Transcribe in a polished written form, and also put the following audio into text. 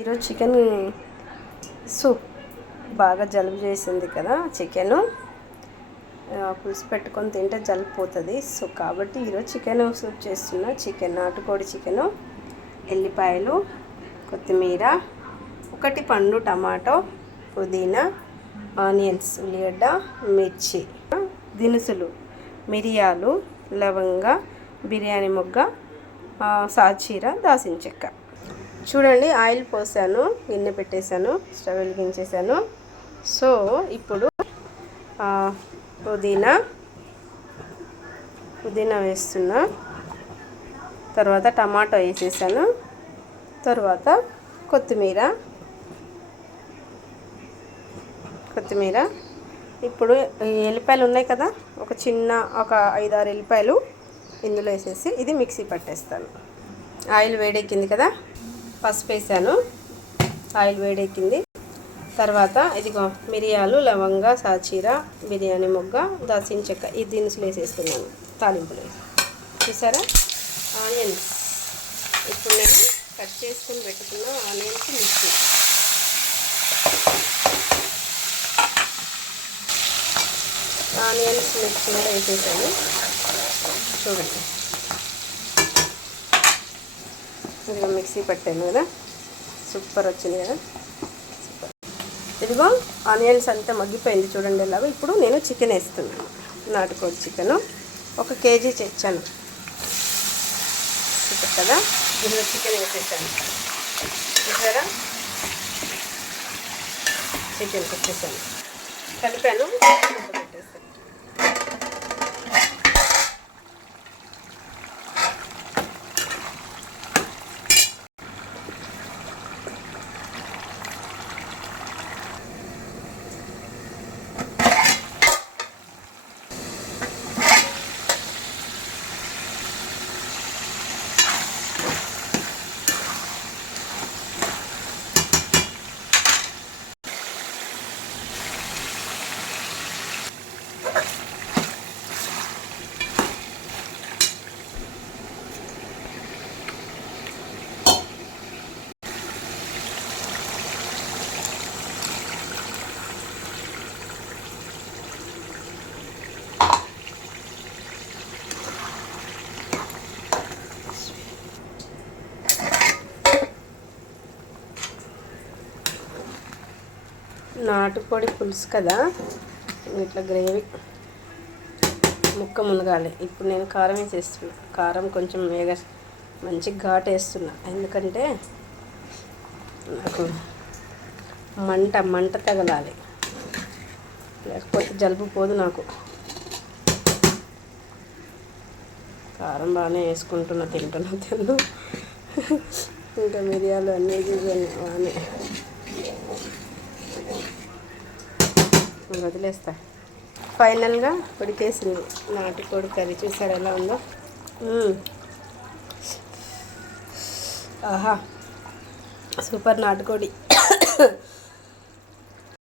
ఈరోజు chicken soup బాగా జలుబు చేసింది కదా. చికెను పులుసు పెట్టుకొని తింటే జలుబు పోతుంది. సో కాబట్టి ఈరోజు చికెన్ సూప్ చేస్తున్నా. చికెన్ నాటుకోడి చికెను, ఎల్లిపాయలు, కొత్తిమీర, ఒకటి పండు టమాటో, పుదీనా, ఆనియన్స్, ఉల్లిగడ్డ, మిర్చి, దినుసులు, మిరియాలు, లవంగ, బిర్యానీ మొగ్గ, సాజీర, దాల్చిన చెక్క. చూడండి, ఆయిల్ పోసాను, గిన్నె పెట్టేశాను, స్టవ్ వెలిగించేసాను. సో ఇప్పుడు పుదీనా వేస్తున్నా. తర్వాత టమాటో వేసేసాను. తర్వాత కొత్తిమీర. ఇప్పుడు ఎల్లిపాయలు ఉన్నాయి కదా, ఒక 5-6 ఎల్లిపాయలు ఇందులో వేసేసి ఇది మిక్సీ పట్టేస్తాను. ఆయిల్ వేడెక్కింది కదా, పసుపు వేసాను, ఆయిల్ వేడెక్కింది. తర్వాత ఇదిగో మిరియాలు, లవంగ, సాజీర, బిర్యానీ మొగ్గ, దాల్చిన చెక్క, ఈ దినుసులు వేసేస్తున్నాను తాలింపులు. చూసారా, ఆనియన్స్. ఇప్పుడు నేను కట్ చేసుకుని పెట్టుకున్న ఆనియన్స్ మిర్చి. కూడా వేసేసాను. చూడండి, ఇదిగో మిక్సీ పట్టాను కదా, సూపర్ వచ్చింది కదా, సూపర్. ఇదిగో ఆనియన్స్ అంతా మగ్గిపోయింది చూడండి ఎలాగో. ఇప్పుడు నేను చికెన్ వేస్తున్నాను. నాటుకోడి చికెను 1 కేజీ తెచ్చాను. సూపర్ కదా. ఇందులో చికెన్ వేసేసాను. చూసారా, చికెన్ పెట్టేసాను, కలిపాను, పెట్టేసాను. నాటుకోడి పులుసు కదా, ఇట్లా గ్రేవీ ముక్క మునగాలి. ఇప్పుడు నేను కారం వేసేస్తున్నా. కారం కొంచెం మంచి ఘాటు వేస్తున్నా, ఎందుకంటే నాకు మంట తగలాలి, లేకపోతే జలుబు పోదు నాకు. కారం బాగానే వేసుకుంటున్నా, తింటూ ఇంకా మిరియాలు అన్నీ బాగానే వదిలేస్తా. ఫైనల్గా ఉడికేసింది నాటుకోడి కర్రీ. చూసారు ఎలా ఉందో. ఆహా, సూపర్ నాటుకోడి.